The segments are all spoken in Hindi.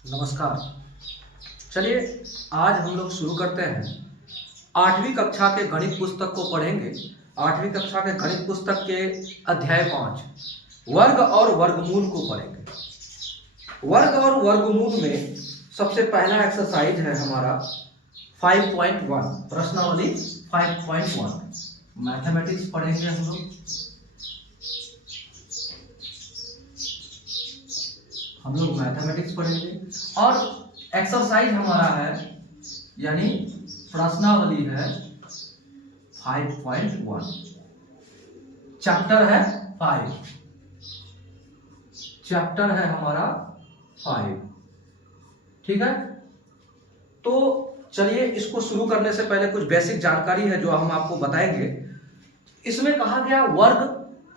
नमस्कार। चलिए आज हम लोग शुरू करते हैं। 8वीं कक्षा के गणित पुस्तक को पढ़ेंगे। 8वीं कक्षा के गणित पुस्तक के अध्याय 5 वर्ग और वर्गमूल को पढ़ेंगे। वर्ग और वर्गमूल में सबसे पहला एक्सरसाइज है हमारा 5.1 प्रश्नावली 5.1 मैथमेटिक्स पढ़ेंगे हम लोग। मैथमेटिक्स पढ़ेंगे और एक्सरसाइज हमारा है यानी प्रश्नावली है 5.1 चैप्टर है 5 चैप्टर है हमारा 5। ठीक है, तो चलिए इसको शुरू करने से पहले कुछ बेसिक जानकारी है जो हम आपको बताएंगे। इसमें कहा गया वर्ग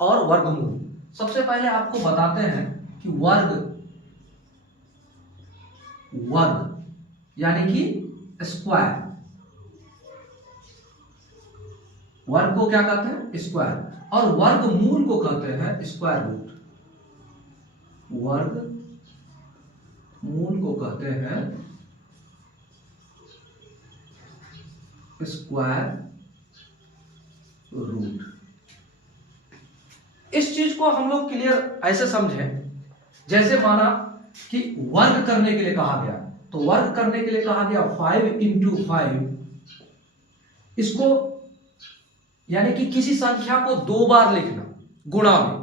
और वर्गमूल। सबसे पहले आपको बताते हैं कि वर्ग यानी कि स्क्वायर। वर्ग को क्या कहते हैं? स्क्वायर। और वर्गमूल को कहते हैं स्क्वायर रूट। वर्ग मूल को कहते हैं स्क्वायर रूट। इस चीज को हम लोग क्लियर ऐसे समझें, जैसे माना कि वर्ग करने के लिए कहा गया, तो वर्ग करने के लिए कहा गया 5 इंटू 5। इसको यानी कि किसी संख्या को 2 बार लिखना गुणा में,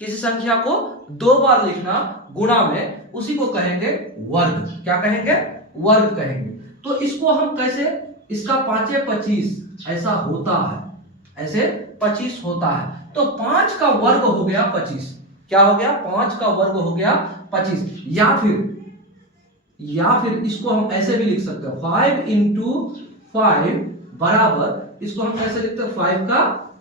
किसी संख्या को 2 बार लिखना गुणा में, उसी को कहेंगे वर्ग। क्या कहेंगे? वर्ग कहेंगे। तो इसको हम कैसे, इसका 5 25 ऐसा होता है, ऐसे 25 होता है। तो 5 का वर्ग हो गया 25। क्या हो गया? 5 का वर्ग हो गया 25। या फिर इसको हम ऐसे भी लिख सकते हैं 5 इंटू 5 बराबर, इसको हम कैसे लिखते हैं? 5 का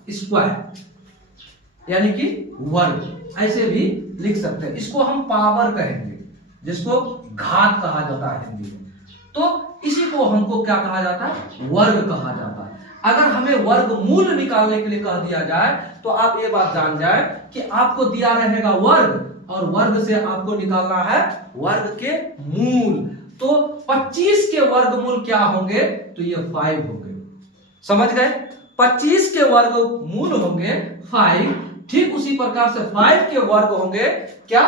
स्क्वायर यानी कि वर्ग, ऐसे भी लिख सकते हैं। इसको हम पावर कहेंगे, जिसको घात कहा जाता है हिंदी में। तो इसी को हमको क्या कहा जाता है? वर्ग कहा जाता है। अगर हमें वर्गमूल निकालने के लिए कह दिया जाए तो आप ये बात जान जाए कि आपको दिया रहेगा वर्ग, और वर्ग से आपको निकालना है वर्ग के मूल। तो 25 के वर्गमूल क्या होंगे? तो ये 5 होंगे। समझ गए? 25 के वर्गमूल होंगे 5। ठीक उसी प्रकार से 5 के वर्ग होंगे क्या?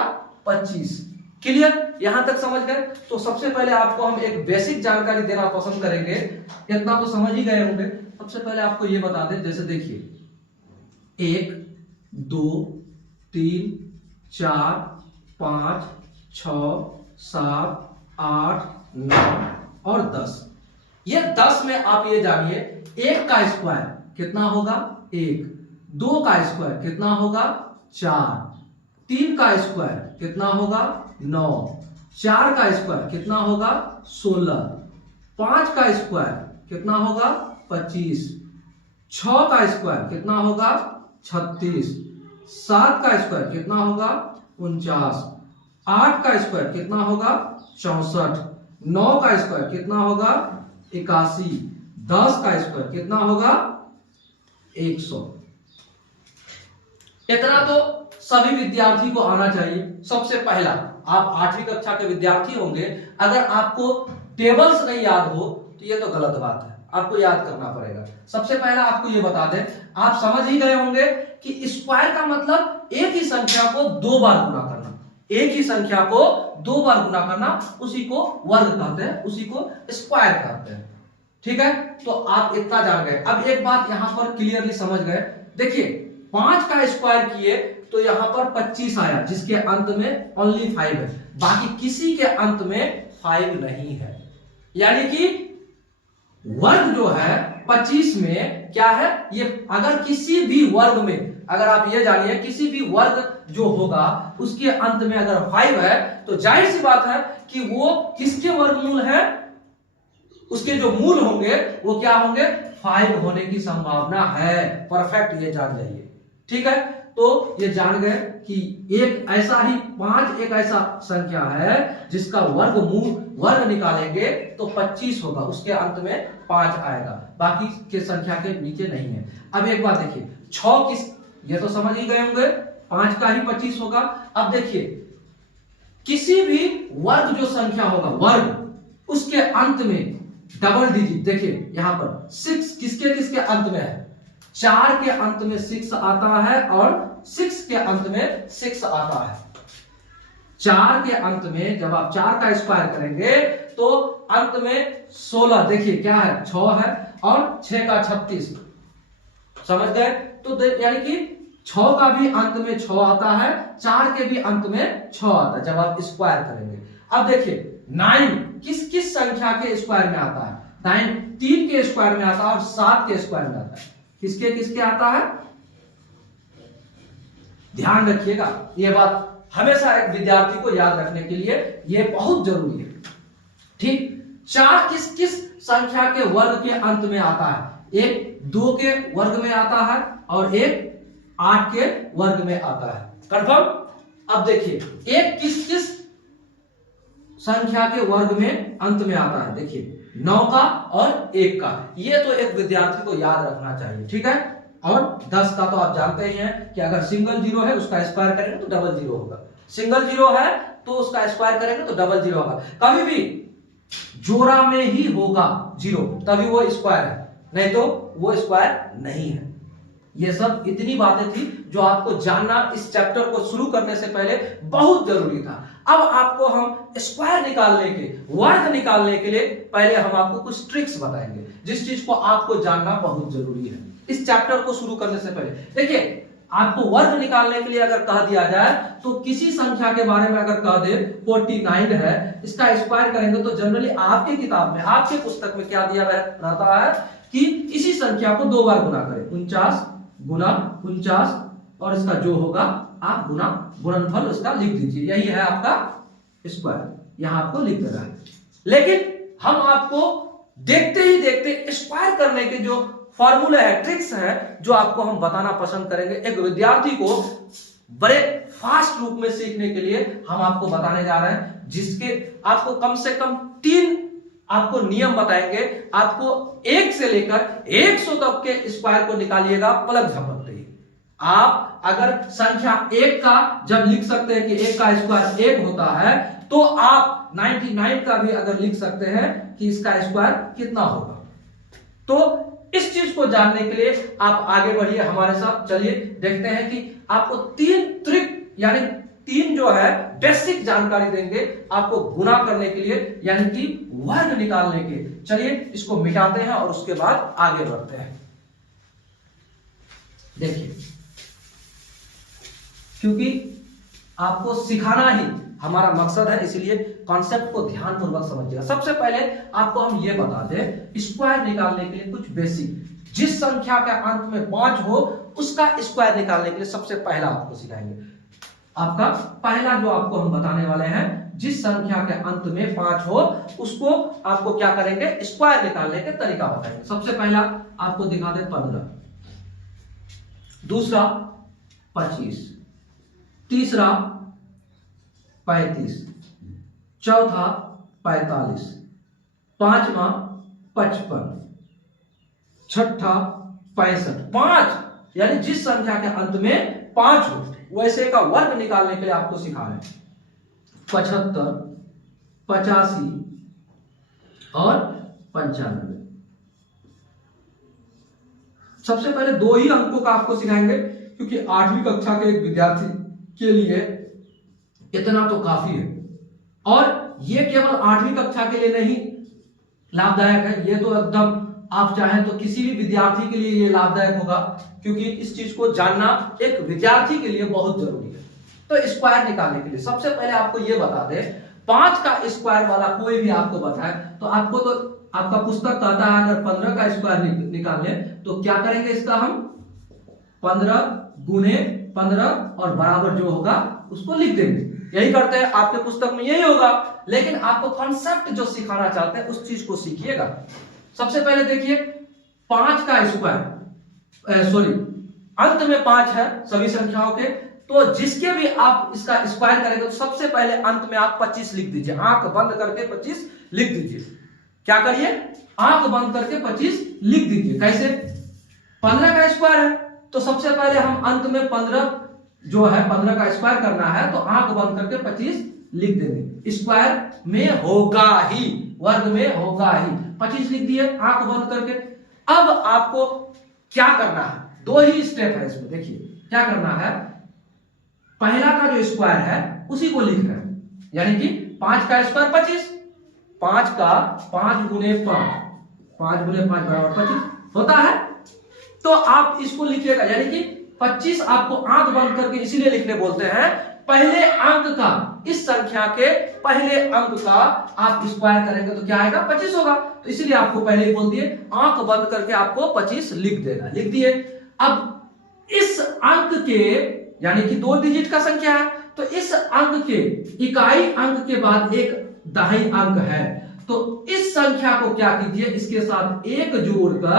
25। क्लियर? यहां तक समझ गए? तो सबसे पहले आपको हम एक बेसिक जानकारी देना पसंद करेंगे। इतना तो समझ ही गए होंगे। सबसे पहले आपको यह बता दें, जैसे देखिए 1 2 3 4 5 6 7 8 9 और 10। ये 10 में आप ये जानिए 1 का स्क्वायर कितना होगा? 1। 2 का स्क्वायर कितना होगा? 4। 3 का स्क्वायर कितना होगा? 9। 4 का स्क्वायर कितना होगा? 16। 5 का स्क्वायर कितना होगा? 25। 6 का स्क्वायर कितना होगा? 36। 7 का स्क्वायर कितना होगा? 49। 8 का स्क्वायर कितना होगा? 64। 9 का स्क्वायर कितना होगा? 81। 10 का स्क्वायर कितना होगा? 100। इतना तो सभी विद्यार्थी को आना चाहिए। सबसे पहला, आप 8वीं कक्षा के विद्यार्थी होंगे, अगर आपको टेबल्स नहीं याद हो तो ये तो गलत बात है, आपको याद करना पड़ेगा। सबसे पहला आपको ये बता दें, आप समझ ही गए होंगे कि स्क्वायर का मतलब एक ही संख्या को 2 बार गुणा करना। एक ही संख्या को 2 बार गुणा करना, उसी को वर्ग कहते हैं, उसी को स्क्वायर कहते हैं। ठीक है, तो आप इतना जान गए। अब एक बात यहां पर क्लियरली समझ गए। देखिए 5 का स्क्वायर किए तो यहां पर 25 आया, जिसके अंत में ओनली 5 है, बाकी किसी के अंत में 5 नहीं है। यानी कि वर्ग जो है 25 में क्या है? ये अगर किसी भी वर्ग में, अगर आप ये जानिए किसी भी वर्ग जो होगा उसके अंत में अगर 5 है, तो जाहिर सी बात है कि वो किसके वर्गमूल है? उसके जो मूल होंगे वो क्या होंगे? 5 होने की संभावना है। परफेक्ट, ये जान जाइए। ठीक है, तो ये जान गए कि एक ऐसा ही 5 एक ऐसा संख्या है जिसका वर्ग निकालेंगे तो 25 होगा, उसके अंत में 5 आएगा, बाकी के संख्या के नीचे नहीं है। अब एक बात देखिए 6 ये तो समझ ही गए होंगे, 5 का ही 25 होगा। अब देखिए किसी भी वर्ग जो संख्या होगा वर्ग, उसके अंत में डबल डिजिट, देखिए यहां पर 6 किसके किसके अंत में है, 4 के अंत में 6 आता है और 6 के अंत में 6 आता है। 4 के अंत में जब आप 4 का स्क्वायर करेंगे तो अंत में 16, देखिए क्या है 6 है और 6 का 36, समझ गए। तो यानी कि 6 का भी अंत में 6 आता है, 4 के भी अंत में 6 आता है जब आप स्क्वायर करेंगे। अब देखिए 9 किस किस संख्या के स्क्वायर में आता है, 9 3 के स्क्वायर में आता है और 7 के स्क्वायर में आता है। किसके किसके आता है, ध्यान रखिएगा, ये बात हमेशा एक विद्यार्थी को याद रखने के लिए ये बहुत जरूरी है। ठीक, 4 किस किस संख्या के वर्ग के अंत में आता है, एक 2 के वर्ग में आता है और एक 8 के वर्ग में आता है, कंफर्म। अब देखिए एक किस किस संख्या के वर्ग में अंत में आता है, देखिए 9 का और 1 का, ये तो एक विद्यार्थी को याद रखना चाहिए, ठीक है। और 10 का तो आप जानते ही हैं कि अगर सिंगल जीरो है उसका स्क्वायर करेंगे तो डबल जीरो होगा, सिंगल जीरो है तो उसका स्क्वायर करेंगे तो डबल जीरो होगा। कभी भी जोड़ा में ही होगा जीरो तभी वो स्क्वायर है, नहीं तो वो स्क्वायर नहीं है। ये सब इतनी बातें थी जो आपको जानना इस चैप्टर को शुरू करने से पहले बहुत जरूरी था। अब आपको हम स्क्वायर निकालने के, वर्ग निकालने के लिए पहले हम आपको कुछ ट्रिक्स बताएंगे जिस चीज को आपको जानना बहुत जरूरी है इस चैप्टर को शुरू करने से पहले। देखिए आपको वर्ग निकालने के लिए अगर कह दिया जाए तो किसी संख्या के बारे में अगर कह दे 49 है, इसका स्क्वायर करेंगे तो जनरली आपके किताब में, आपके पुस्तक में क्या दिया रहता है कि इसी संख्या को 2 बार गुना करें, 49 गुना 49 और इसका जो होगा आप गुना गुणनफल उसका लिख दीजिए, यही है आपका स्क्वायर, यहां आपको लिख देना है। लेकिन हम आपको देखते ही देखते स्क्वायर करने के जो फॉर्मूला है, ट्रिक्स है, जो आपको हम बताना पसंद करेंगे। एक विद्यार्थी को बड़े फास्ट रूप में सीखने के लिए हम आपको बताने जा रहे हैं, जिसके आपको कम से कम 3 आपको नियम बताएंगे। आपको 1 से लेकर 100 तक के स्क्वायर को निकालिएगा पलक झपकते ही। आप अगर संख्या 1 का जब लिख सकते हैं कि 1 का स्क्वायर 1 होता है, तो आप 99 का भी अगर लिख सकते हैं कि इसका स्क्वायर कितना होगा। तो इस चीज को जानने के लिए आप आगे बढ़िए हमारे साथ, चलिए देखते हैं कि आपको 3 ट्रिक यानी 3 जो है बेसिक जानकारी देंगे आपको गुना करने के लिए, यानी कि वर्ग निकालने के। चलिए इसको मिटाते हैं और उसके बाद आगे बढ़ते हैं। देखिए क्योंकि आपको सिखाना ही हमारा मकसद है, इसलिए कॉन्सेप्ट को ध्यानपूर्वक समझिएगा। सबसे पहले आपको हम ये बता दें, स्क्वायर निकालने के लिए कुछ बेसिक, जिस संख्या के अंत में 5 हो उसका स्क्वायर निकालने के लिए सबसे पहला आपको सिखाएंगे। आपका पहला जो आपको हम बताने वाले हैं, जिस संख्या के अंत में 5 हो उसको आपको क्या करेंगे, स्क्वायर निकालने के तरीका बताएंगे। सबसे पहला आपको दिखा दे 15, दूसरा 25, तीसरा 35, चौथा 45, पांचवा 55, छठा 65। 5 यानी जिस संख्या के अंत में 5 हो वैसे का वर्ग निकालने के लिए आपको सिखा रहे हैं। 75, 85 और 95। सबसे पहले 2 ही अंकों का आपको सिखाएंगे, क्योंकि 8वीं कक्षा के एक विद्यार्थी के लिए इतना तो काफी है। और ये केवल 8वीं कक्षा के लिए नहीं लाभदायक है, ये तो एकदम आप चाहें तो किसी भी विद्यार्थी के लिए ये लाभदायक होगा, क्योंकि इस चीज को जानना एक विद्यार्थी के लिए बहुत जरूरी है। तो स्क्वायर निकालने के लिए सबसे पहले आपको ये बता दे, 5 का स्क्वायर वाला कोई भी आपको बताए तो आपको तो आपका पुस्तक कहता है अगर 15 का स्क्वायर निकालने तो क्या करेंगे, इसका हम 15 गुने 15 और बराबर जो होगा उसको लिख देंगे। यही करते हैं, आपके पुस्तक में यही होगा। लेकिन आपको कॉन्सेप्ट जो सिखाना चाहते हैं उस चीज को सीखिएगा। सबसे पहले देखिए 5 का स्क्वायर, सॉरी अंत में 5 है सभी संख्याओं के, तो जिसके भी आप इसका स्क्वायर करेंगे तो सबसे पहले अंत में आप 25 लिख दीजिए, आंख बंद करके 25 लिख दीजिए। क्या करिए, आंख बंद करके 25 लिख दीजिए। कैसे, 15 का स्क्वायर है तो सबसे पहले हम अंत में 15 जो है 15 का स्क्वायर करना है, तो आंख बंद करके 25 लिख देंगे, स्क्वायर में होगा ही, वर्ग में होगा ही। 25 लिख दिए आंख बंद करके। अब आपको क्या करना है, दो ही स्टेप है इसमें। देखिए क्या करना है, पहला का जो स्क्वायर है उसी को लिख रहे हैं, यानी कि 5 का स्क्वायर 25, 5 का 5 गुने 5, 5 गुने 5 बराबर 25 होता है। तो आप इसको लिखिएगा, यानी कि 25 आपको आंख बंद करके इसीलिए लिखने बोलते हैं, पहले अंक का, इस संख्या के पहले अंक का आप स्क्वायर करेंगे तो क्या आएगा, 25 होगा। तो इसीलिए आपको पहले ही बोल दिए, आंख बंद करके आपको 25 लिख देना, लिख दिए। अब इस अंक के, यानी कि 2 डिजिट का संख्या है, तो इस अंक के इकाई अंक के बाद एक दहाई अंक है, तो इस संख्या को क्या कीजिए, इसके साथ एक जोड़कर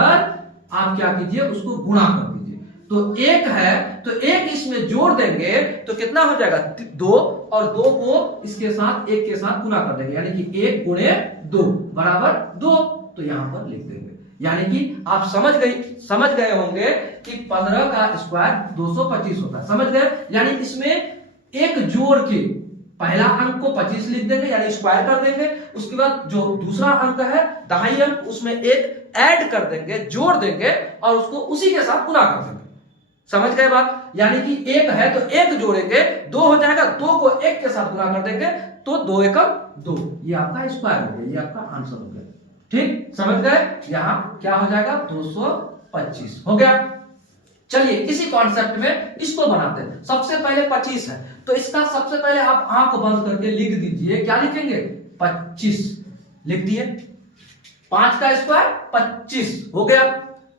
आप क्या कीजिए, उसको गुणा कर दीजिए। तो 1 है तो 1 इसमें जोड़ देंगे तो कितना हो जाएगा, 2, और 2 को इसके साथ 1 के साथ गुणा कर देंगे, यानी कि 1 गुणे 2 बराबर 2। तो यहां पर लिख देंगे, यानी कि आप समझ गए होंगे कि 15 का स्क्वायर 225 होता है, समझ गए। यानी इसमें एक जोड़ के पहला अंक को 25 लिख देंगे, यानी स्क्वायर कर देंगे, उसके बाद जो दूसरा अंक है दहाई अंक, उसमें एक ऐड कर देंगे, जोड़ देंगे, और उसको उसी के साथ गुणा कर देंगे। समझ गए बात, यानी कि 1 है तो 1 जोड़ेंगे, 2 हो जाएगा, 2 को 1 के साथ गुणा कर देंगे, तो 2 एकम 2, ये आपका स्क्वायर हो गया, ये आपका आंसर हो गया। ठीक, समझ गए। यहां क्या हो जाएगा, 225 हो गया। चलिए इसी कॉन्सेप्ट में इसको बनाते हैं। सबसे पहले 25 है, तो इसका सबसे पहले आप आंख बंद करके लिख दीजिए, क्या लिखेंगे, 25 लिख दिए। 5 का स्क्वायर 25 हो गया।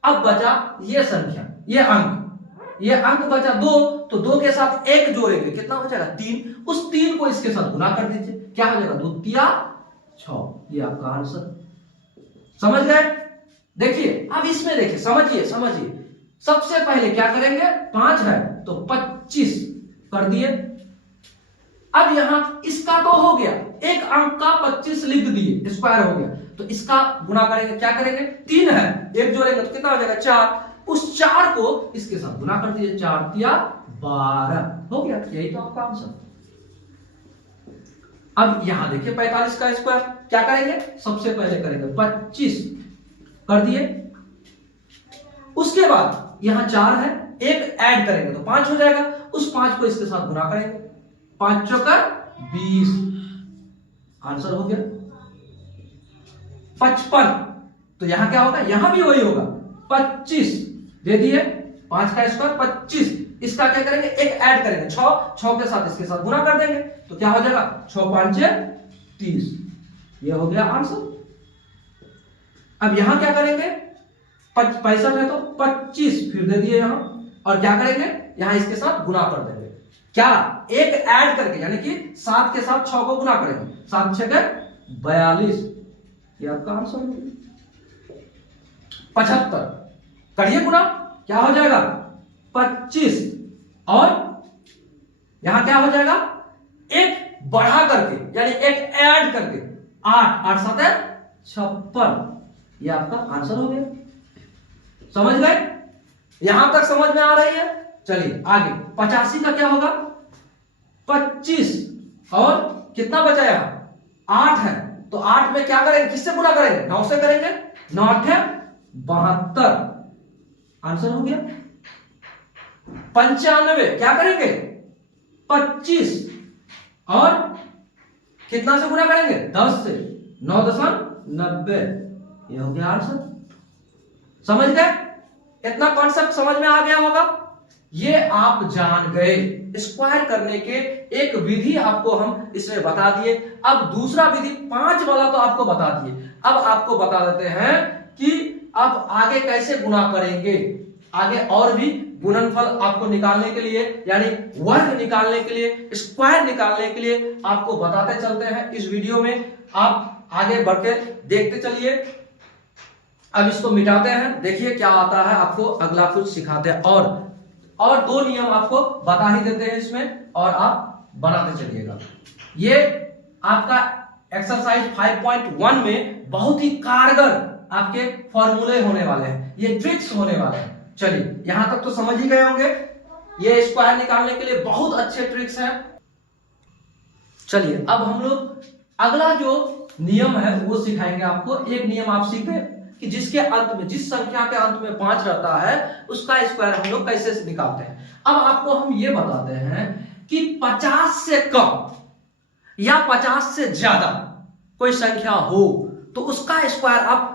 अब बचा ये संख्या, ये अंक बचा 2, तो 2 के साथ 1 जोड़ेंगे, कितना हो जाएगा, 3। उस 3 को इसके साथ गुणा कर दीजिए, क्या हो जाएगा, 2 तिया 6, ये आपका आंसर। समझ गए। देखिए अब इसमें देखिए, समझिए सबसे पहले क्या करेंगे, 5 है तो 25 कर दिए। अब यहां इसका तो हो गया, एक अंक का 25 लिख दिए, स्क्वायर हो गया, तो इसका गुणा करेंगे, क्या करेंगे, 3 है, 1 जोड़ेंगे तो कितना हो जाएगा, 4। उस 4 को इसके साथ गुणा कर दीजिए, 4 तिया 12 हो गया, यही तो आपका आंसर। अब यहां देखिए 45 का स्क्वायर क्या करेंगे, सबसे पहले करेंगे 25 कर दिए, उसके बाद यहां 4 है, 1 ऐड करेंगे तो 5 हो जाएगा, उस 5 को इसके साथ गुणा करेंगे, 5 चौका 20, आंसर हो गया। 55, तो यहां क्या होगा, यहां भी वही होगा, 25 दे दिए, 5 का स्क्वायर 25, इसका क्या करेंगे, 1 ऐड करेंगे, 6 के साथ इसके साथ गुणा कर देंगे, तो क्या हो जाएगा, 6 5 30, ये हो गया आंसर। अब यहां क्या करेंगे, 65 है तो 25 फिर दे दिए यहां, और क्या करेंगे, यहां इसके साथ गुणा कर देंगे, क्या, 1 ऐड करके, यानी कि 7 के साथ 6 को गुणा करेंगे, 7 6 42, ये आपका आंसर हो गया। 75 करिए गुणा, क्या हो जाएगा, 25, और यहां क्या हो जाएगा, 1 बढ़ा करके, यानी 1 ऐड करके, 8 8 7 56, ये आपका आंसर हो गया। समझ गए, यहां तक समझ में आ रही है। चलिए आगे 85 का क्या होगा, 25 और कितना बचा यहां, 8 है, तो 8 में क्या करेंगे, किससे गुणा करेंगे, 9 से करेंगे, 9 8 72, आंसर हो गया। 95 क्या करेंगे, 25 और कितना से गुणा करेंगे, 10 से, 9.90, ये हो गया आंसर। समझ गए, इतना कॉन्सेप्ट समझ में आ गया होगा। ये आप जान गए, स्क्वायर करने के एक विधि आपको हम इसमें बता दिए। अब दूसरा विधि 5 वाला तो आपको बता दिए, अब आपको बता देते हैं कि अब आगे कैसे गुणा करेंगे। आगे और भी गुणनफल आपको निकालने के लिए, यानी वर्ग निकालने के लिए, स्क्वायर निकालने के लिए आपको बताते चलते हैं इस वीडियो में। आप आगे बढ़ के देखते चलिए। अब इसको मिटाते हैं, देखिए क्या आता है, आपको अगला कुछ सिखाते हैं, और 2 नियम आपको बता ही देते हैं इसमें, और आप बनाते चलिएगा। ये आपका एक्सरसाइज 5.1 में बहुत ही कारगर आपके फॉर्मूले होने वाले हैं, ये ट्रिक्स होने वाले हैं। चलिए यहां तक तो समझ ही गए होंगे, ये स्क्वायर निकालने के लिए बहुत अच्छे ट्रिक्स हैं। चलिए अब हम लोग अगला जो नियम है वो सिखाएंगे आपको। एक नियम आप सीख गए कि जिसके अंत में, जिस संख्या के अंत में 5 रहता है उसका स्क्वायर हम लोग कैसे निकालते हैं। अब आपको हम ये बताते हैं कि 50 से कम या 50 से ज्यादा कोई संख्या हो तो उसका स्क्वायर आप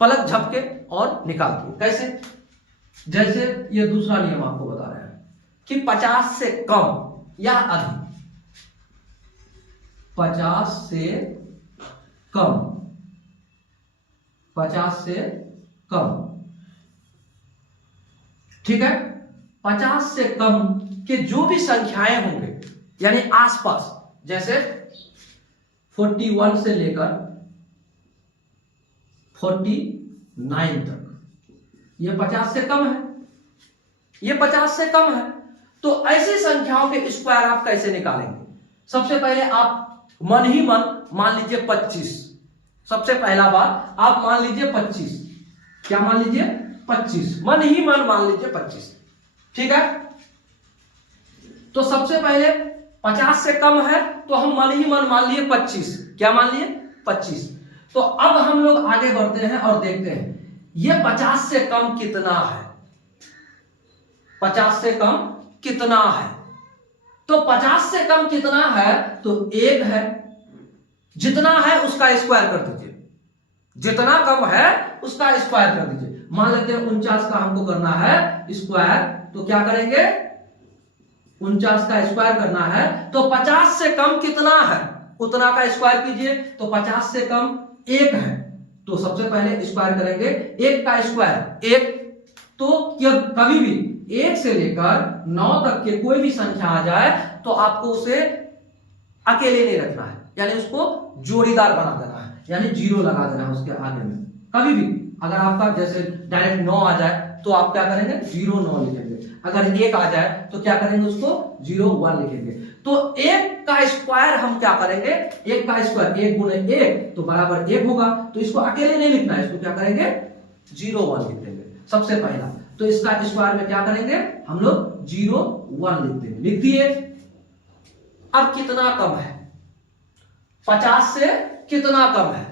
पलक झपके और निकाल दिए। कैसे? जैसे ये दूसरा नियम आपको बता रहे हैं कि 50 से कम या अधिक, 50 से कम, 50 से कम, ठीक है। 50 से कम के जो भी संख्याएं होंगे यानी आसपास, जैसे 41 से लेकर 49 तक, ये 50 से कम है, ये 50 से कम है। तो ऐसी संख्याओं के स्क्वायर आप कैसे निकालेंगे? सबसे पहले आप मन ही मन मान लीजिए 25। सबसे पहला बात आप मान लीजिए 25। क्या मान लीजिए? 25। मन ही मन मान लीजिए 25, ठीक है। तो सबसे पहले 50 से कम है तो हम मन ही मन मान लिए 25। क्या मान लिए? 25। तो अब हम लोग आगे बढ़ते हैं और देखते हैं ये 50 से कम कितना है। 50 से कम कितना है? तो 50 से कम कितना है? तो 1 है। जितना है उसका स्क्वायर कर दीजिए, जितना कम है उसका स्क्वायर कर दीजिए। मान लेते हैं 49 का हमको करना है स्क्वायर, तो क्या करेंगे? 49 का स्क्वायर करना है तो 50 से कम कितना है उतना का स्क्वायर कीजिए। तो 50 से कम 1 है तो सबसे पहले स्क्वायर करेंगे 1 का स्क्वायर 1। तो कभी भी 1 से लेकर 9 तक के कोई भी संख्या आ जाए तो आपको उसे अकेले नहीं रखना है, यानी उसको जोड़ीदार बना देना है, यानी 0 लगा देना है उसके आगे में। कभी भी अगर आपका जैसे डायरेक्ट 9 आ जाए तो आप क्या करेंगे? 0 9 लिखेंगे। अगर 1 आ जाए तो क्या करेंगे? उसको 0 1 लिखेंगे। तो 1 का स्क्वायर हम क्या करेंगे? 1 का स्क्वायर 1 गुणे 1 तो बराबर 1 होगा। तो इसको अकेले नहीं लिखना है, इसको क्या करेंगे? 0 1 लिख देंगे सबसे पहला। तो इसका स्क्वायर में क्या करेंगे? हम लोग 0 1 लिख देंगे। लिख दिए। अब कितना कम है? 50 से कितना कम है?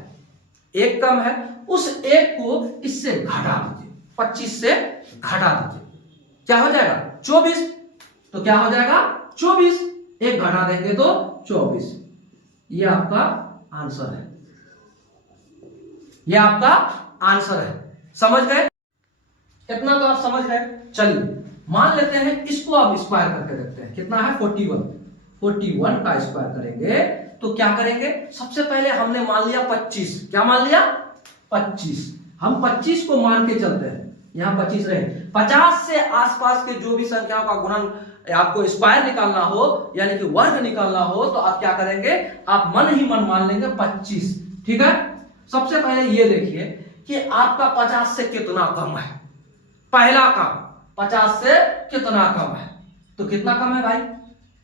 1 कम है। उस 1 को इससे घटा दीजिए, 25 से घटा दीजिए। क्या हो जाएगा? 24। तो क्या हो जाएगा? 24। 1 घटा देंगे तो 24। ये आपका आंसर है, ये आपका आंसर है। समझ गए? इतना तो आप समझ गए। चलिए मान लेते हैं इसको आप स्क्वायर करके देखते हैं। कितना है? 41। 41 का स्क्वायर करेंगे तो क्या करेंगे? सबसे पहले हमने मान लिया 25। क्या मान लिया? 25। हम 25 को मान के चलते हैं, यहां 25 रहे। 50 से आसपास के जो भी संख्याओं का गुणन आपको स्क्वायर निकालना हो यानी कि वर्ग निकालना हो तो आप क्या करेंगे? आप मन ही मन मान लेंगे 25, ठीक है। सबसे पहले ये देखिए कि आपका 50 से कितना कम है। पहला काम 50 से कितना कम है। तो कितना कम है भाई?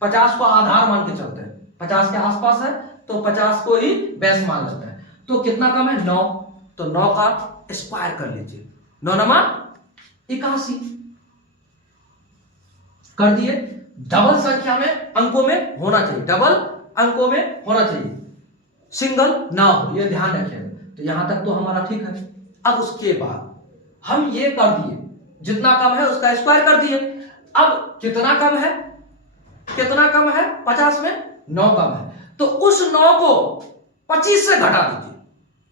50 को आधार मान के चलते हैं, 50 के आसपास है तो 50 को ही बेस मान लेते हैं। तो कितना कम है? 9। तो 9 का स्क्वायर कर लीजिए। 9 9 81 कर दिए। डबल संख्या में अंकों में होना चाहिए, डबल अंकों में होना चाहिए, सिंगल ना हो, यह ध्यान रखिएगा। तो यहां तक तो हमारा ठीक है। अब उसके बाद हम ये कर दिए, जितना कम है उसका स्क्वायर कर दिए। अब कितना कम है? कितना कम है? 50 में 9 कम है। तो उस 9 को 25 से घटा दीजिए।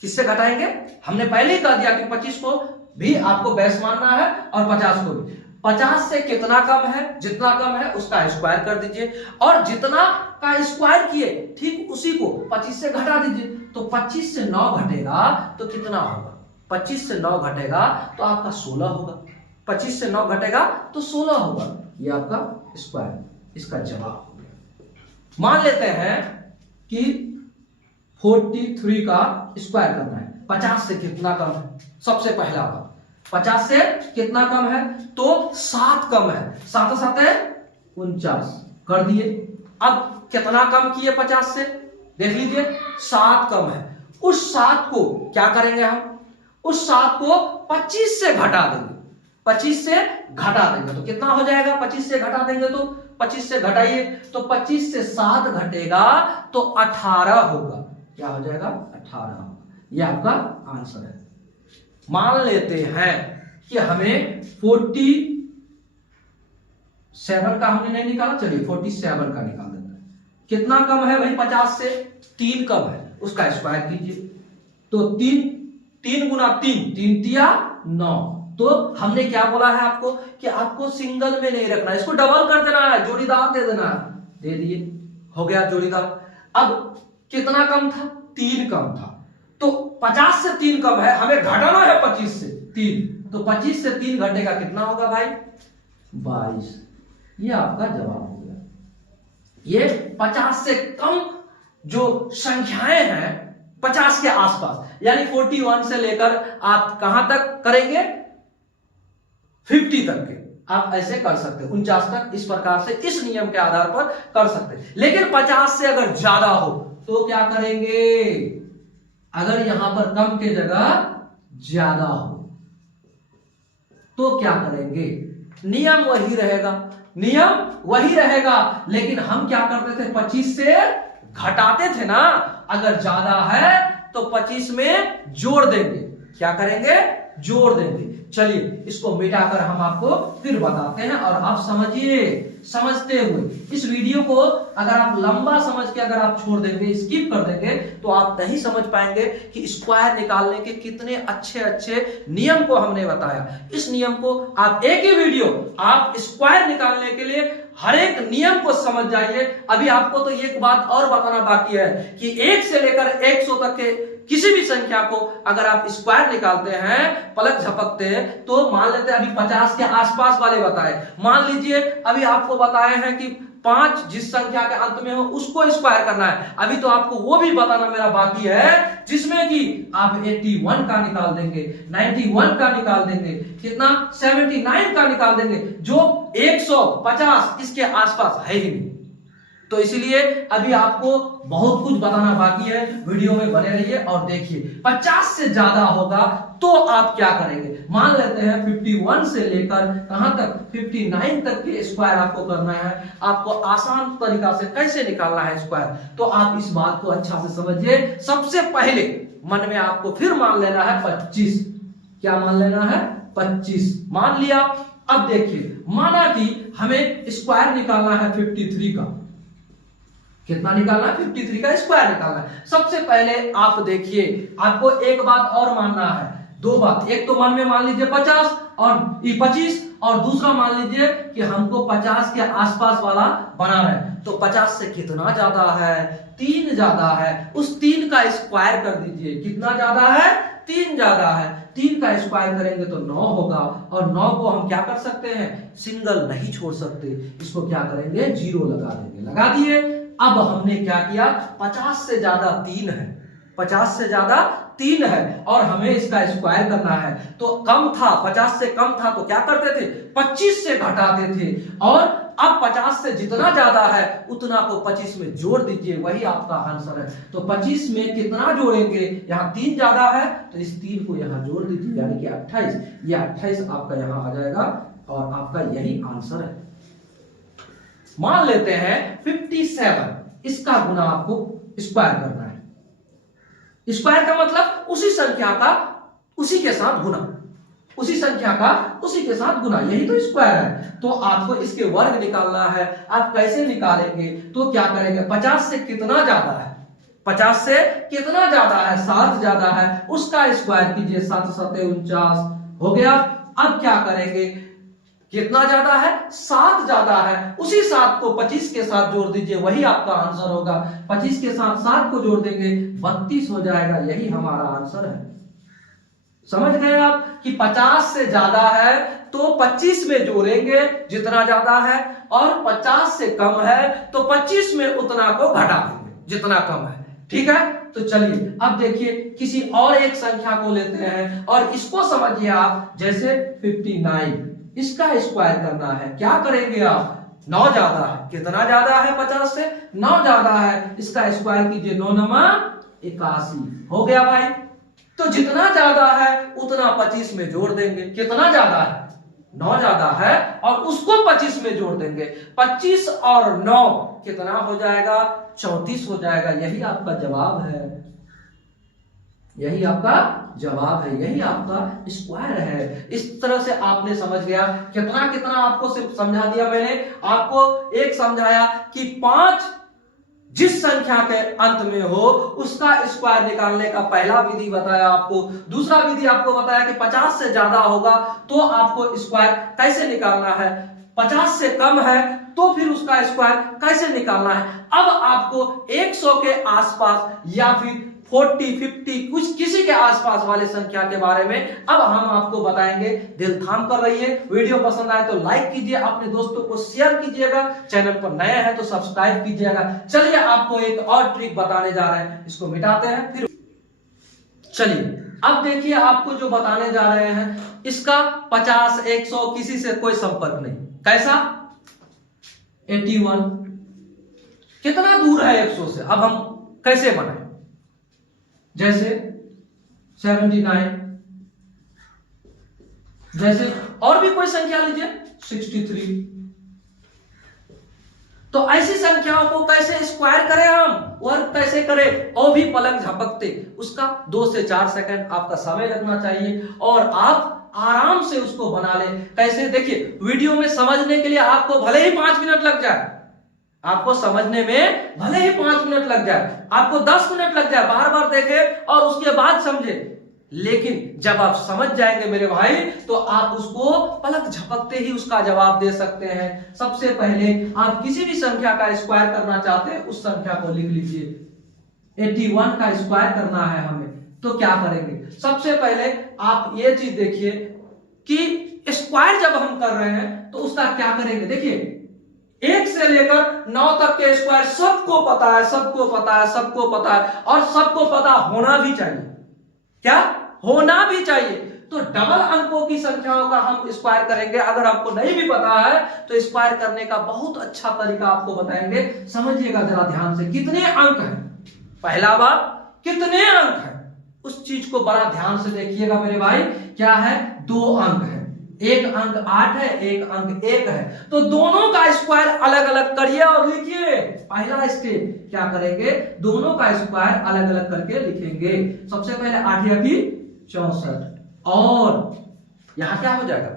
किससे घटाएंगे? हमने पहले ही कह दिया कि 25 को भी आपको बेस मानना है और 50 को भी। 50 से कितना कम है? जितना कम है उसका स्क्वायर कर दीजिए और जितना का स्क्वायर किए ठीक उसी को 25 से घटा दीजिए। तो 25 से 9 घटेगा तो कितना होगा? 25 से 9 घटेगा तो आपका 16 होगा। 25 से 9 घटेगा तो 16 होगा। ये आपका स्क्वायर, इसका जवाब हो गया। मान लेते हैं कि 43 का स्क्वायर करना है। 50 से कितना कम है? सबसे पहला बात 50 से कितना कम है? तो 7 कम है। 7 7 है 49 कर दिए। अब कितना कम किए 50 से? देख लीजिए 7 कम है। उस 7 को क्या करेंगे हम? उस 7 को 25 से घटा देंगे। 25 से घटा देंगे तो कितना हो जाएगा? 25 से घटा देंगे तो 25 से घटाइए तो 25 से 7 घटेगा तो 18 होगा। क्या हो जाएगा? 18 होगा। ये आपका आंसर है। मान लेते हैं कि हमें 47 का हमने नहीं निकाला, चलिए 47 का निकाल देते हैं। कितना कम है भाई? 50 से 3 कम है, उसका स्क्वायर कीजिए। तो 3 गुना 3, 3 तिया 9। तो हमने क्या बोला है आपको कि आपको सिंगल में नहीं रखना, इसको डबल कर देना है, जोड़ीदार दे देना है। दे दिए, हो गया जोड़ीदार। अब कितना कम था? 3 कम था। तो 50 से 3 कम है, हमें घटाना है 25 से 3। तो 25 से 3 घटेगा कितना होगा भाई? 22। ये आपका जवाब हो गया। ये 50 से कम जो संख्याएं हैं 50 के आसपास, यानी 41 से लेकर आप कहां तक करेंगे? 50 तक के आप ऐसे कर सकते हैं, 49 तक। इस प्रकार से इस नियम के आधार पर कर सकते हैं। लेकिन 50 से अगर ज्यादा हो तो क्या करेंगे? अगर यहां पर कम के जगह ज्यादा हो तो क्या करेंगे? नियम वही रहेगा, नियम वही रहेगा, लेकिन हम क्या करते थे? 25 से घटाते थे ना। अगर ज्यादा है तो 25 में जोड़ देंगे। क्या करेंगे? जोड़ देंगे। चलिए इसको मिटाकर हम आपको फिर बताते हैं और आप समझिए। समझते हुए इस वीडियो को अगर आप लंबा समझ के अगर आप छोड़ देंगे, स्किप कर देंगे, तो आप नहीं समझ पाएंगे कि स्क्वायर निकालने के कितने अच्छे अच्छे नियम को हमने बताया। इस नियम को आप एक ही वीडियो आप स्क्वायर निकालने के लिए हर एक नियम को समझ जाइए। अभी आपको तो एक बात और बताना बाकी है कि 1 से लेकर 100 तक के किसी भी संख्या को अगर आप स्क्वायर निकालते हैं पलक झपकते हैं, तो मान लेते हैं अभी 50 के आसपास वाले बताए। मान लीजिए अभी आपको बताए हैं कि 5 जिस संख्या के अंत में हो उसको स्क्वायर करना है। अभी तो आपको वो भी बताना मेरा बाकी है जिसमें कि आप 81 का निकाल देंगे, 91 का निकाल देंगे, कितना 79 का निकाल देंगे, जो 150 इसके आसपास है ही नहीं। तो इसलिए अभी आपको बहुत कुछ बताना बाकी है। वीडियो में बने रहिए और देखिए। 50 से ज्यादा होगा तो आप क्या करेंगे? मान लेते हैं 51 से लेकर कहां तक? 59 तक के स्क्वायर आपको करना है। आपको आसान तरीका से कैसे निकालना है स्क्वायर, तो आप इस बात को अच्छा से समझिए। सबसे पहले मन में आपको फिर मान लेना है 25। क्या मान लेना है? 25 मान लिया। अब देखिए, माना कि हमें स्क्वायर निकालना है 53 का। कितना निकालना है? 53 का स्क्वायर निकालना है। सबसे पहले आप देखिए, आपको एक बात और मानना है, 2 बात। एक तो मन में मान लीजिए 50 और 25, और दूसरा मान लीजिए कि हमको 50 के आसपास वाला बनाना है। तो 50 से कितना ज्यादा है? 3 ज्यादा है। उस 3 का स्क्वायर कर दीजिए। कितना ज्यादा है? 3 ज्यादा है। 3 का स्क्वायर करेंगे तो 9 होगा, और 9 को हम क्या कर सकते हैं? सिंगल नहीं छोड़ सकते। इसको क्या करेंगे? 0 लगा देंगे। लगा दिए। अब हमने क्या किया? 50 से ज्यादा 3 है, 50 से ज्यादा 3 है और हमें इसका स्क्वायर करना है। तो कम था, 50 से कम था, तो क्या करते थे? 25 से घटाते थे। और अब 50 से जितना ज्यादा है उतना को 25 में जोड़ दीजिए, वही आपका आंसर है। तो 25 में कितना जोड़ेंगे? यहाँ 3 ज्यादा है तो इस 3 को यहाँ जोड़ दीजिए, यानी कि 28। ये 28 आपका यहाँ आ जाएगा और आपका यही आंसर है। मान लेते हैं 57, इसका गुना आपको स्क्वायर करना है। स्क्वायर का मतलब उसी संख्या का उसी के साथ गुना, उसी संख्या का उसी के साथ गुना, यही तो स्क्वायर है। तो आपको इसके वर्ग निकालना है। आप कैसे निकालेंगे? तो क्या करेंगे? 50 से कितना ज्यादा है? 50 से कितना ज्यादा है? 7 ज्यादा है। उसका स्क्वायर कीजिए, 7 7 49 हो गया। अब क्या करेंगे? कितना ज्यादा है? 7 ज्यादा है। उसी 7 को 25 के साथ जोड़ दीजिए, वही आपका आंसर होगा। 25 के साथ 7 को जोड़ देंगे, 32 हो जाएगा। यही हमारा आंसर है। समझ गए आप कि 50 से ज्यादा है तो 25 में जोड़ेंगे जितना ज्यादा है, और 50 से कम है तो 25 में उतना को घटा देंगे जितना कम है। ठीक है? तो चलिए अब देखिए, किसी और एक संख्या को लेते हैं और इसको समझिए आप। जैसे 59, इसका स्क्वायर करना है। क्या करेंगे आप? 9 ज्यादा है। कितना ज्यादा है? 50 से 9 ज्यादा है। इसका स्क्वायर कीजिए, 9 9 81 हो गया भाई। तो जितना ज्यादा है उतना 25 में जोड़ देंगे। कितना ज्यादा है? 9 ज्यादा है और उसको 25 में जोड़ देंगे। 25 और 9 कितना हो जाएगा? 34 हो जाएगा। यही आपका जवाब है, यही आपका जवाब है, यही आपका स्क्वायर है। इस तरह से आपने समझ गया। कितना कितना आपको सिर्फ समझा दिया मैंने। आपको एक समझाया कि 5 जिस संख्या के अंत में हो उसका स्क्वायर निकालने का पहला विधि बताया आपको। दूसरा विधि आपको बताया कि 50 से ज्यादा होगा तो आपको स्क्वायर कैसे निकालना है, 50 से कम है तो फिर उसका स्क्वायर कैसे निकालना है। अब आपको 100 के आसपास या फिर 40, 50 कुछ किसी के आसपास वाले संख्या के बारे में अब हम आपको बताएंगे। दिल थाम कर रहिए। वीडियो पसंद आए तो लाइक कीजिए, अपने दोस्तों को शेयर कीजिएगा, चैनल पर नए हैं तो सब्सक्राइब कीजिएगा। चलिए आपको एक और ट्रिक बताने जा रहे हैं, इसको मिटाते हैं फिर। चलिए अब देखिए आपको जो बताने जा रहे हैं इसका 50, 100 किसी से कोई संपर्क नहीं। कैसा? 81 कितना दूर है 100 से? अब हम कैसे बनाएं? जैसे 79, जैसे और भी कोई संख्या लीजिए 63। तो ऐसी संख्याओं को कैसे स्क्वायर करें, हम वर्ग कैसे करें? और भी पलक झपकते उसका 2 से 4 सेकंड आपका समय लगना चाहिए और आप आराम से उसको बना ले। कैसे? देखिए वीडियो में समझने के लिए आपको भले ही 5 मिनट लग जाए, आपको समझने में भले ही 5 मिनट लग जाए, आपको 10 मिनट लग जाए, बार बार देखें और उसके बाद समझे, लेकिन जब आप समझ जाएंगे मेरे भाई तो आप उसको पलक झपकते ही उसका जवाब दे सकते हैं। सबसे पहले आप किसी भी संख्या का स्क्वायर करना चाहते हैं उस संख्या को लिख लीजिए। 81 का स्क्वायर करना है हमें, तो क्या करेंगे? सबसे पहले आप ये चीज देखिए कि स्क्वायर जब हम कर रहे हैं तो उसका क्या करेंगे। देखिए 1 से लेकर 9 तक के स्क्वायर सबको पता है, सबको पता है, सबको पता है और सबको पता होना भी चाहिए। क्या होना भी चाहिए? तो डबल अंकों की संख्याओं का हम स्क्वायर करेंगे। अगर आपको नहीं भी पता है तो स्क्वायर करने का बहुत अच्छा तरीका आपको बताएंगे। समझिएगा जरा ध्यान से। कितने अंक हैं? पहला बात कितने अंक हैं उस चीज को बड़ा ध्यान से देखिएगा मेरे भाई। क्या है? 2 अंक है, एक अंक 8 है, एक अंक 1 है। तो दोनों का स्क्वायर अलग अलग करिए और लिखिए। पहला स्टेप क्या करेंगे? दोनों का स्क्वायर अलग अलग करके लिखेंगे। सबसे पहले 8 या 64 और यहां क्या हो जाएगा?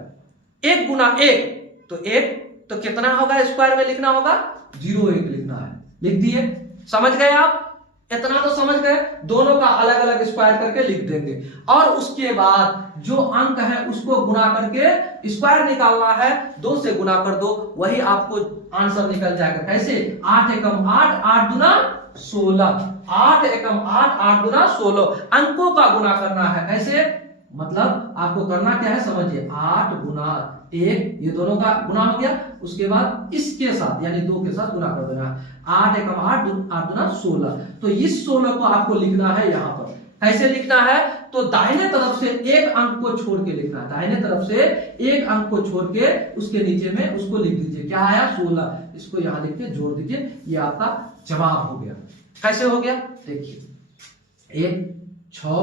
1 गुना 1 तो 1 तो कितना होगा स्क्वायर में लिखना होगा? 01 लिखना है। लिख दिए? समझ गए आप? इतना तो समझ गए। दोनों का अलग अलग स्क्वायर करके लिख देंगे और उसके बाद जो अंक है उसको गुना करके स्क्वायर निकालना है। 2 से गुना कर दो, वही आपको आंसर निकल जाएगा। कैसे? 8 एकम 8, 8 दूना 16, 8 एकम 8, 8 दूना 16। अंकों का गुना करना है। कैसे? मतलब आपको करना क्या है समझिए। 8 गुना 1 ये दोनों का गुना हो गया, उसके बाद इसके साथ यानी 2 के साथ गुना कर देना है। 8 एकम 8, 8 दूना 16। तो इस 16 को आपको लिखना है यहां पर। कैसे लिखना है? तो दाहिने तरफ से एक अंक को छोड़ के लिखना है। दाहिने तरफ से एक अंक को छोड़ के उसके नीचे में उसको लिख दीजिए। क्या आया? 16। इसको यहां लिख के जोड़ दीजिए। ये आपका जवाब हो गया। कैसे हो गया? देखिए 1, 6,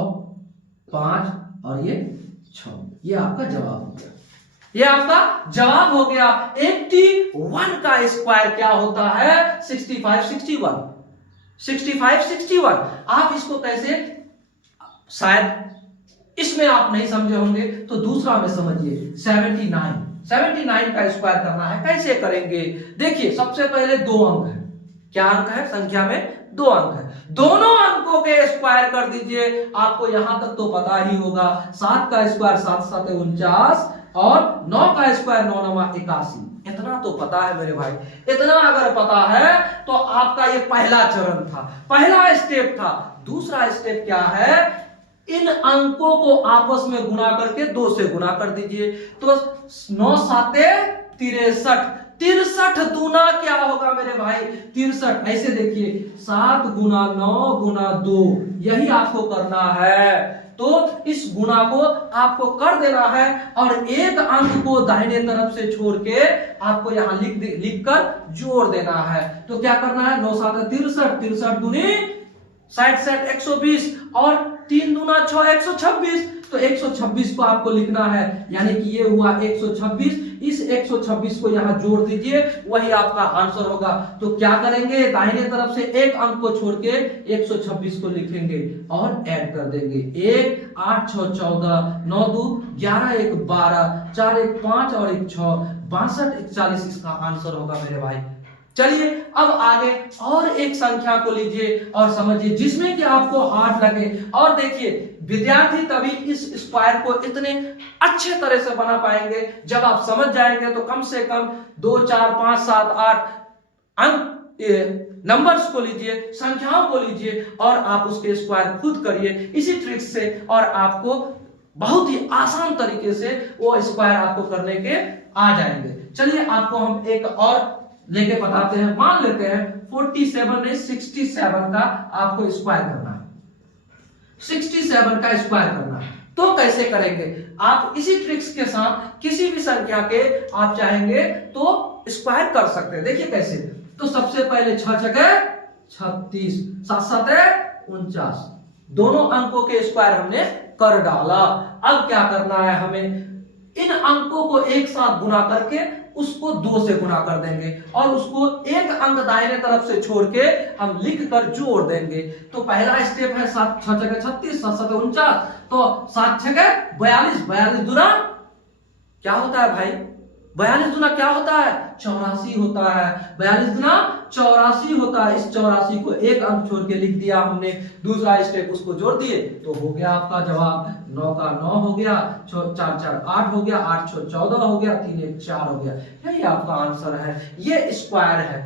5 और ये 6, ये आपका जवाब हो गया। ये आपका जवाब हो गया। 81 का स्क्वायर क्या होता है? 65, 61, 65, 61। आप इसको कैसे, शायद इसमें आप नहीं समझे होंगे तो दूसरा में समझिए। 79 का स्क्वायर करना है। कैसे करेंगे? देखिए सबसे पहले 2 अंक है। क्या अंक है? संख्या में 2 अंक है। दोनों अंकों के स्क्वायर कर दीजिए। आपको यहां तक तो पता ही होगा। 7 का स्क्वायर 7 7 49 और 9 का स्क्वायर 9 9 81। इतना तो पता है मेरे भाई। इतना अगर पता है तो आपका ये पहला चरण था, पहला स्टेप था। दूसरा स्टेप क्या है? इन अंकों को आपस में गुना करके 2 से गुना कर दीजिए। तो 9 7 63, 63 दूना क्या होगा मेरे भाई? 63। ऐसे देखिए 7 गुना 9 गुना 2, यही आपको करना है। तो इस गुना को आपको कर देना है और एक अंक को दाहिने तरफ से छोड़ के आपको यहां लिख कर जोड़ देना है। तो क्या करना है? 9 7 63, 63 दूनी 60 60 120 और 3 दूना 6 126। तो 126 को आपको लिखना है, यानी कि ये हुआ 126। इस 126 को यहां जोड़ दीजिए, वही आपका आंसर होगा। तो क्या करेंगे, दाहिने तरफ से एक अंक को छोड़ के 126 को लिखेंगे और ऐड कर देंगे। 1 8 6 14 9 2 11 1 12 4 1 5 और 1 6 62 41 इसका आंसर होगा मेरे भाई। चलिए अब आगे और एक संख्या को लीजिए और समझिए जिसमें कि आपको हार्ड लगे। और देखिए विद्यार्थी तभी इस स्क्वायर को इतने अच्छे तरह से बना पाएंगे जब आप समझ जाएंगे। तो कम से कम 2 4 5 7 8 अंक नंबर्स को लीजिए, संख्याओं को लीजिए और आप उसके स्क्वायर खुद करिए इसी ट्रिक से, और आपको बहुत ही आसान तरीके से वो स्क्वायर आपको करने के आ जाएंगे। चलिए आपको हम एक और लेके बताते हैं। मान लेते हैं 47 ने 67 का आपको स्क्वायर करना है, 67 का स्क्वायर करना है। तो कैसे करेंगे, आप इसी ट्रिक्स के साथ किसी भी संख्या के आप चाहेंगे तो स्क्वायर कर सकते हैं। देखिए कैसे, तो सबसे पहले 6 छके 36 7 7 49, दोनों अंकों के स्क्वायर हमने कर डाला। अब क्या करना है, हमें इन अंकों को एक साथ गुना करके उसको 2 से गुना कर देंगे और उसको एक अंक दाहिने तरफ से छोड़ के हम लिख कर जोड़ देंगे। तो पहला स्टेप है 7 6 छके 36 7 7 49, तो 7 छके 42, 42 दुना क्या होता है भाई, 42 दुना क्या होता है, 84 होता है। 42 गुना 84 होता है। इस 84 को एक अंक छोड़ के लिख दिया हमने। दूसरा स्टेप उसको जोड़ दिए तो हो गया आपका जवाब। 9 का 9 हो गया, 4 4 8 हो गया, 8 6 14 हो गया, 3 1 4 हो गया। यही आपका आंसर है। ये स्क्वायर है,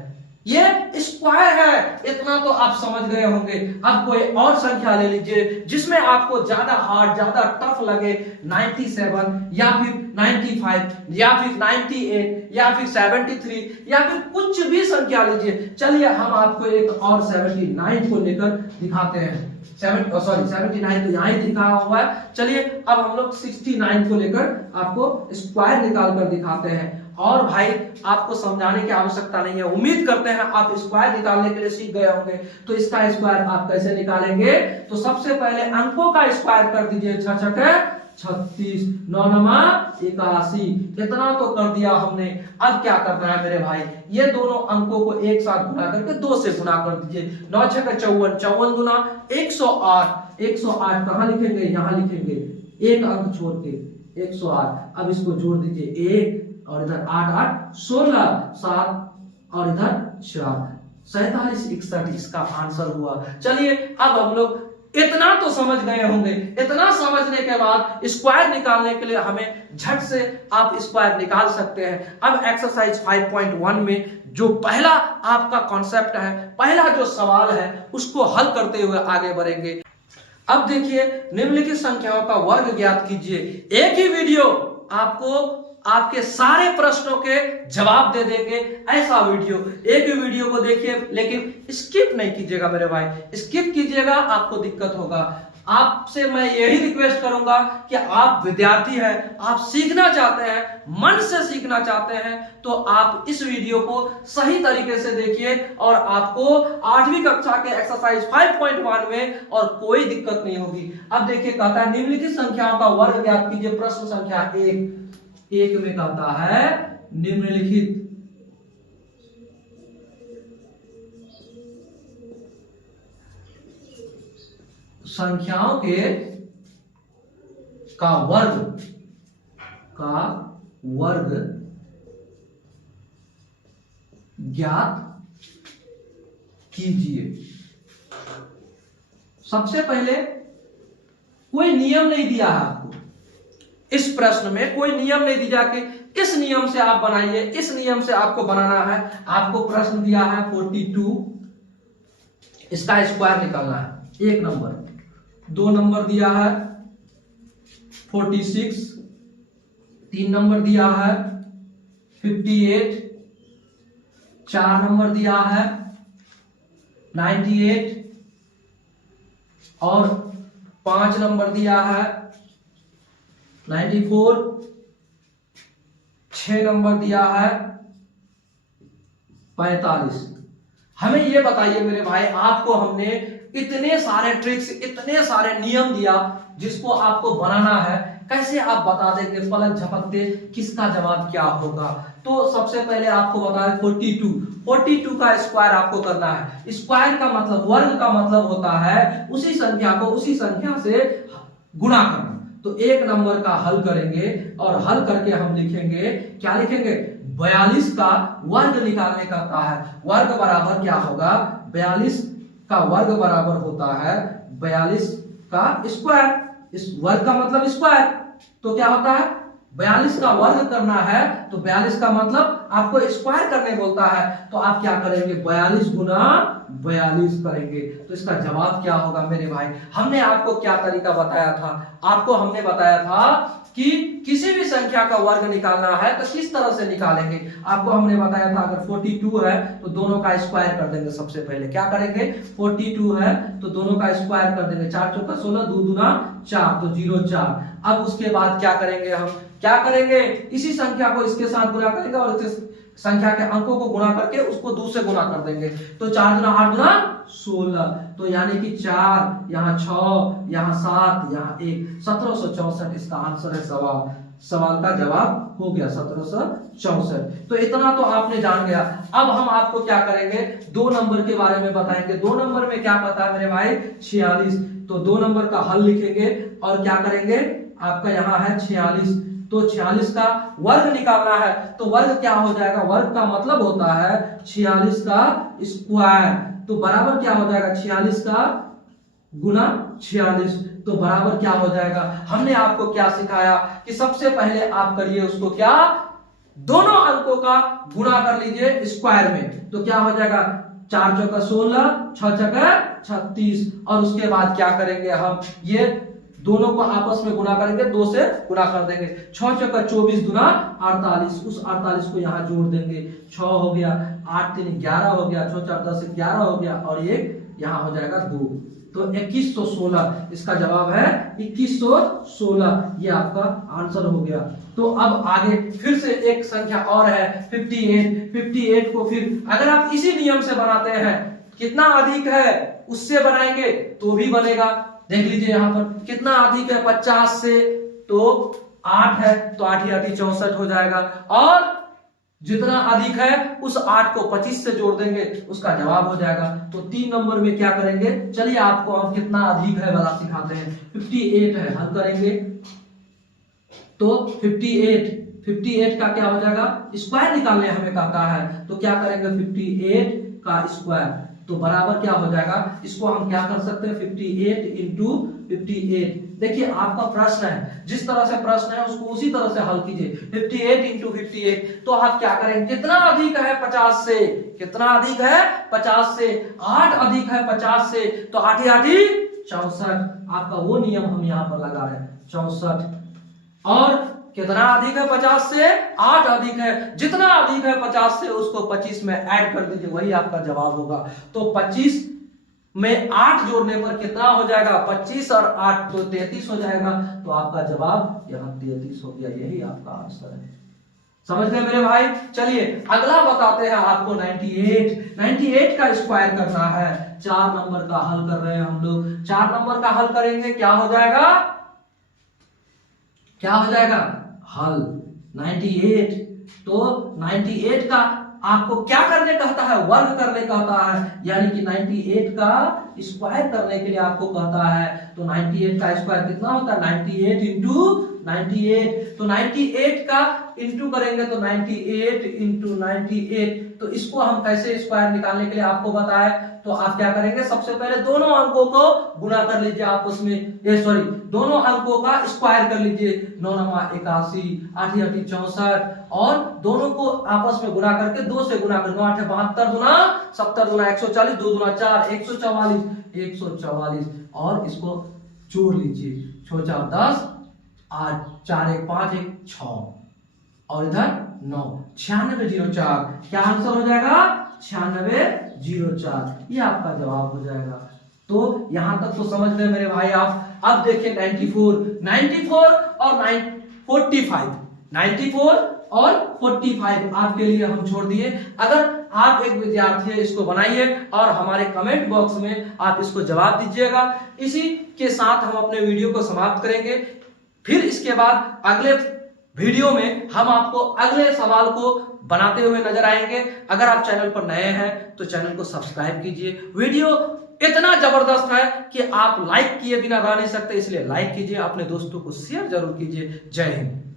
ये स्क्वायर है। इतना तो आप समझ गए होंगे। अब कोई और संख्या ले लीजिए जिसमें आपको ज्यादा हार्ड, ज्यादा टफ लगे। 97 या फिर 95 या फिर 98 या फिर 73 या फिर कुछ भी संख्या लीजिए। चलिए हम आपको एक और 79 को लेकर दिखाते हैं। 79 तो यहां ही दिखाया हुआ है। चलिए अब हम लोग 69 को लेकर आपको स्क्वायर निकाल कर दिखाते हैं। और भाई आपको समझाने की आवश्यकता नहीं है, उम्मीद करते हैं आप स्क्वायर निकालने के लिए सीख गए होंगे। तो इसका स्क्वायर आप कैसे निकालेंगे, तो सबसे पहले अंकों का स्क्वायर कर दीजिए। 6 छके 36 9 9 81, इतना तो कर दिया हमने। अब क्या करना है मेरे भाई, ये दोनों अंकों को एक साथ गुना करके 2 से गुना कर दीजिए। 9 छके 54, 54 गुना 108, 108 कहां लिखेंगे, यहां लिखेंगे, एक अंक छोड़ के 108। अब इसको जोड़ दीजिए, 1 और इधर 8 8 16 7 और इधर 4 47 61 इसका आंसर हुआ। चलिए अब हम लोग इतना तो समझ गए होंगे। इतना समझने के बाद स्क्वायर निकालने के लिए हमें झट से आप स्क्वायर निकाल सकते हैं। अब एक्सरसाइज 5.1 में जो पहला आपका कॉन्सेप्ट है, पहला जो सवाल है, उसको हल करते हुए आगे बढ़ेंगे। अब देखिए, निम्नलिखित संख्याओं का वर्ग ज्ञात कीजिए। एक ही वीडियो आपको आपके सारे प्रश्नों के जवाब दे देंगे। ऐसा वीडियो, एक ही वीडियो को देखिए लेकिन स्किप नहीं कीजिएगा मेरे भाई। स्किप कीजिएगा आपको दिक्कत होगा। आपसे मैं यही रिक्वेस्ट करूंगा कि आप विद्यार्थी हैं, आप सीखना चाहते हैं, मन से सीखना चाहते हैं, तो आप इस वीडियो को सही तरीके से देखिए और आपको 8वीं कक्षा के एक्सरसाइज 5.1 में और कोई दिक्कत नहीं होगी। अब देखिए कहता है निम्नलिखित संख्याओं का वर्ग ज्ञात कीजिए। प्रश्न संख्या 1 में कहता है निम्नलिखित संख्याओं के का वर्ग ज्ञात कीजिए। सबसे पहले कोई नियम नहीं दिया है आपको, इस प्रश्न में कोई नियम नहीं दिया कि इस नियम से आप बनाइए, इस नियम से आपको बनाना है। आपको प्रश्न दिया है 42, इसका स्क्वायर निकालना है। 1 नंबर, 2 नंबर दिया है 46, 3 नंबर दिया है 58, 4 नंबर दिया है 98 और 5 नंबर दिया है 94, 6 नंबर दिया है 45। हमें यह बताइए मेरे भाई, आपको हमने इतने सारे ट्रिक्स, इतने सारे नियम दिया जिसको आपको बनाना है। कैसे आप बता देंगे पलक झपकते किसका जवाब क्या होगा? तो सबसे पहले आपको बताया 42 का स्क्वायर आपको करना है। स्क्वायर का मतलब, वर्ग का मतलब होता है उसी संख्या को उसी संख्या से गुणा करना। तो एक नंबर का हल करेंगे और हल करके हम लिखेंगे, क्या लिखेंगे? 42 का वर्ग निकालने का होता है। वर्ग बराबर क्या होगा? 42 का वर्ग बराबर होता है 42 का स्क्वायर। इस वर्ग का मतलब स्क्वायर, तो क्या होता है? 42 का वर्ग करना है तो 42 का मतलब आपको स्क्वायर करने बोलता है, तो आप क्या करेंगे? 42 गुना 42 करेंगे। तो इसका जवाब क्या होगा मेरे भाई? हमने आपको क्या तरीका बताया था? आपको हमने बताया था कि किसी भी संख्या का वर्ग निकालना है तो किस तरह से निकालेंगे। आपको हमने बताया था अगर 42 है तो दोनों का स्क्वायर कर देंगे। सबसे पहले क्या करेंगे? 42 है तो दोनों का स्क्वायर कर देंगे। 4 चौका 16, 2 दूना 4, तो 0 4। अब उसके बाद क्या करेंगे? हम क्या करेंगे? इसी संख्या को इसके साथ गुणा करेंगे और इस संख्या के अंकों को गुणा करके उसको 2 से गुणा कर देंगे। तो 4 दूना 8 दूना 16, तो यानी कि 4, यहाँ 6, यहाँ 7, यहाँ 1, 1764 इसका आंसर है। सवाल का जवाब हो गया 1764। तो इतना तो आपने जान गया। अब हम आपको क्या करेंगे? 2 नंबर के बारे में बताएंगे। 2 नंबर में क्या पता है मेरे भाई? 46। तो 2 नंबर का हल लिखेंगे और क्या करेंगे? आपका यहाँ है 46, तो 46 का वर्ग निकालना है। तो वर्ग क्या हो जाएगा? वर्ग का मतलब होता है 46 का स्क्वायर। तो बराबर क्या हो जाएगा? 46 का गुना 46, तो बराबर क्या हो जाएगा? हमने आपको क्या सिखाया कि सबसे पहले आप करिए उसको क्या? दोनों अंकों का गुणा कर लीजिए स्क्वायर में, तो क्या हो जाएगा? 4 चौका 16, 6 चौका 36, और उसके बाद क्या करेंगे? हम ये दोनों को आपस में गुणा करेंगे, 2 से गुणा कर देंगे। 6 चौका 24 दूना 48, उस 48 को यहाँ जोड़ देंगे। 6 हो गया, 8 3 11 हो गया, 6 4 10 11 हो गया, और एक यहाँ हो जाएगा 2, तो 2116 इसका जवाब है। 2116 ये आपका आंसर हो गया। तो अब आगे फिर से एक संख्या और है 58 को फिर अगर आप इसी नियम से बनाते हैं, कितना अधिक है उससे बनाएंगे तो भी बनेगा। देख लीजिए यहाँ पर कितना अधिक है 50 से, तो 8 है, तो 8 ही 8 64 हो जाएगा, और जितना अधिक है उस 8 को 25 से जोड़ देंगे, उसका जवाब हो जाएगा। तो 3 नंबर में क्या करेंगे? चलिए आपको हम कितना अधिक है वाला सिखाते हैं। 58 है, हल करेंगे तो 58 का क्या हो जाएगा? स्क्वायर निकालने हमें कहता है, तो क्या करेंगे? 58 का स्क्वायर, तो बराबर क्या हो जाएगा? इसको हम क्या कर सकते हैं? 58 इंटू 58। देखिए आपका प्रश्न है, जिस तरह से प्रश्न है उसको उसी तरह से हल कीजिए। 58 इंटू 58, तो आप क्या करेंगे? कितना अधिक है 50 से? कितना अधिक है 50 से? 8 अधिक है 50 से, तो 8 ही 8 64। आपका वो नियम हम यहाँ पर लगा रहे हैं 64। और कितना अधिक है 50 से? 8 अधिक है। जितना अधिक है 50 से उसको 25 में ऐड कर दीजिए, वही आपका जवाब होगा। तो 25 में 8 जोड़ने पर कितना हो जाएगा? 25 और 8 तो 33 हो जाएगा। तो आपका जवाब यहाँ 33 हो गया, यही आपका आंसर है। समझ गए मेरे भाई? चलिए अगला बताते हैं आपको 98 का स्क्वायर करना है। 4 नंबर का हल कर रहे हैं हम लोग। 4 नंबर का हल करेंगे, क्या हो जाएगा? क्या हो जाएगा? हल 98। तो 98 का आपको क्या करने कहता है? वर्ग करने कहता है, यानी कि 98 का स्क्वायर करने के लिए आपको कहता है। तो 98 का स्क्वायर कितना होता है? 98 इंटू 98। तो 98 का इंटू करेंगे तो 98 इंटू 98। तो इसको हम कैसे स्क्वायर निकालने के लिए आपको बताया, तो आप क्या करेंगे? सबसे पहले दोनों अंकों को गुणा कर लीजिए आपस में, दोनों अंकों का स्क्वायर कर लीजिए। 9 9 81, 8 8 64, और दोनों को आपस में गुणा करके 2 से गुणा कर, 9 8 72 दूना 70 दूना 140, 2 दूना 4 144, और इसको जोड़ लीजिए। 6 4 10, 8 4 1 5 1 6, और इधर 9, 9604। क्या आंसर हो जाएगा? 9604, ये आपका जवाब हो जाएगा। तो यहां तक तो समझ गए मेरे भाई आप। अब देखिए 94 और 45, 94 और 45 आपके लिए हम छोड़ दिए। अगर आप एक विद्यार्थी है, इसको बनाइए और हमारे कमेंट बॉक्स में आप इसको जवाब दीजिएगा। इसी के साथ हम अपने वीडियो को समाप्त करेंगे। फिर इसके बाद अगले वीडियो में हम आपको अगले सवाल को बनाते हुए नजर आएंगे। अगर आप चैनल पर नए हैं तो चैनल को सब्सक्राइब कीजिए। वीडियो इतना जबरदस्त है कि आप लाइक किए बिना रह नहीं सकते, इसलिए लाइक कीजिए, अपने दोस्तों को शेयर जरूर कीजिए। जय हिंद।